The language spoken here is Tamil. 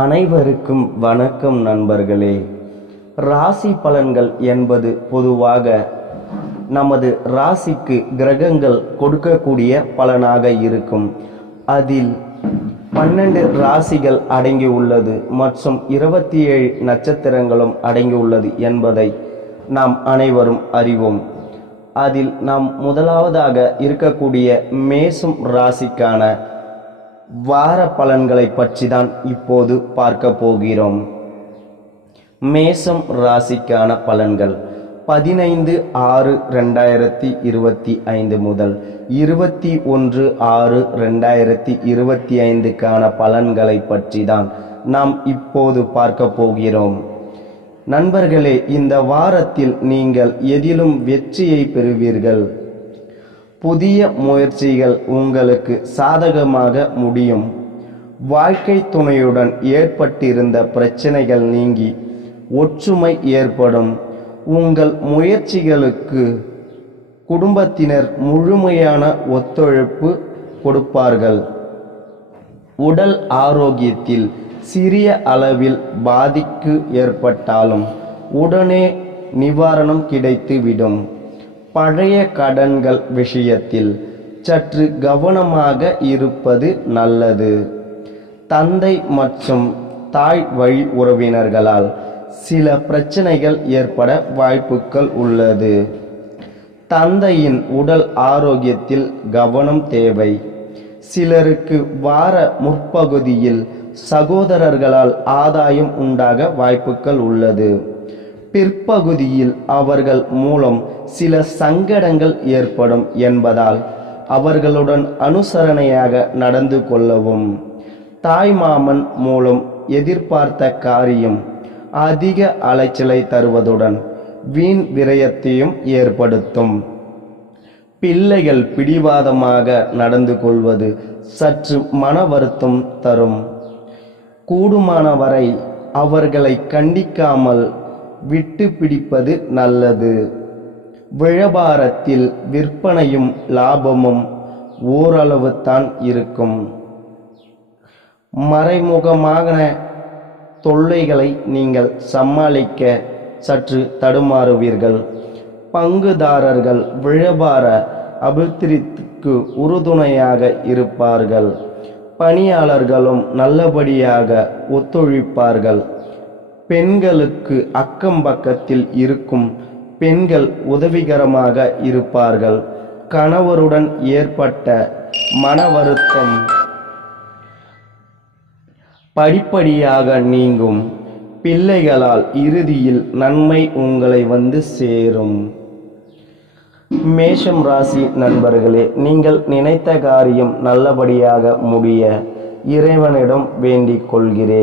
அனைவருக்கும் வணக்கம் நண்பர்களே. ராசி பலன்கள் என்பது பொதுவாக நமது ராசிக்கு கிரகங்கள் கொடுக்கக்கூடிய பலனாக இருக்கும். அதில் 12 ராசிகள் அடங்கியுள்ளது மற்றும் 27 நட்சத்திரங்களும் அடங்கியுள்ளது என்பதை நாம் அனைவரும் அறிவோம். அதில் நாம் முதலாவதாக இருக்கக்கூடிய மேஷம் ராசிக்கான வார பலன்களை பற்றி தான் இப்போது பார்க்க போகிறோம். மேஷம் ராசிக்கான பலன்கள் 15/6/2025 முதல் 21/6/2025க்கான பலன்களை பற்றி தான் நாம் இப்போது பார்க்க போகிறோம். நண்பர்களே, இந்த வாரத்தில் நீங்கள் எதிலும் வெற்றியை பெறுவீர்கள். புதிய முயற்சிகள் உங்களுக்கு சாதகமாக முடியும். வாழ்க்கை துணையுடன் ஏற்பட்டிருந்த பிரச்சனைகள் நீங்கி ஒற்றுமை ஏற்படும். உங்கள் முயற்சிகளுக்கு குடும்பத்தினர் முழுமையான ஒத்துழைப்பு கொடுப்பார்கள். உடல் ஆரோக்கியத்தில் சிறிய அளவில் பாதிப்பு ஏற்பட்டாலும் உடனே நிவாரணம் கிடைத்துவிடும். பழைய கடன்கள் விஷயத்தில் சற்று கவனமாக இருப்பது நல்லது. தந்தை மற்றும் தாய் வழி உறவினர்களால் சில பிரச்சனைகள் ஏற்பட வாய்ப்புகள் உள்ளது. தந்தையின் உடல் ஆரோக்கியத்தில் கவனம் தேவை. சிலருக்கு வார முற்பகுதியில் சகோதரர்களால் ஆதாயம் உண்டாக வாய்ப்புகள் உள்ளது. பிற்பகுதியில் அவர்கள் மூலம் சில சங்கடங்கள் ஏற்படும் என்பதால் அவர்களுடன் அனுசரணையாக நடந்து கொள்ளவும். தாய்மாமன் மூலம் எதிர்பார்த்த காரியம் அதிக அலைச்சலை தருவதுடன் வீண் விரயத்தையும் ஏற்படுத்தும். பிள்ளைகள் பிடிவாதமாக நடந்து கொள்வது சற்று மன வருத்தம் தரும். கூடுமானவரை அவர்களை கண்டிக்காமல் விட்டு பிடிப்பது நல்லது. வியாபாரத்தில் விற்பனையும் லாபமும் ஓரளவு தான் இருக்கும். மறைமுகமான தொல்லைகளை நீங்கள் சமாளிக்க சற்று தடுமாறுவீர்கள். பங்குதாரர்கள் வியாபார அபிவிருத்திக்கு உறுதுணையாக இருப்பார்கள். பணியாளர்களும் நல்லபடியாக ஒத்துழைப்பார்கள். பெண்களுக்கு அக்கம் பக்கத்தில் இருக்கும் பெண்கள் உதவிகரமாக இருப்பார்கள். கணவருடன் ஏற்பட்ட மன வருத்தம் படிப்படியாக நீங்கும். பிள்ளைகளால் இறுதியில் நன்மை உங்களை வந்து சேரும். மேஷம் ராசி நண்பர்களே, நீங்கள் நினைத்த காரியம் நல்லபடியாக முடிய இறைவனிடம் வேண்டிக் கொள்கிறேன்.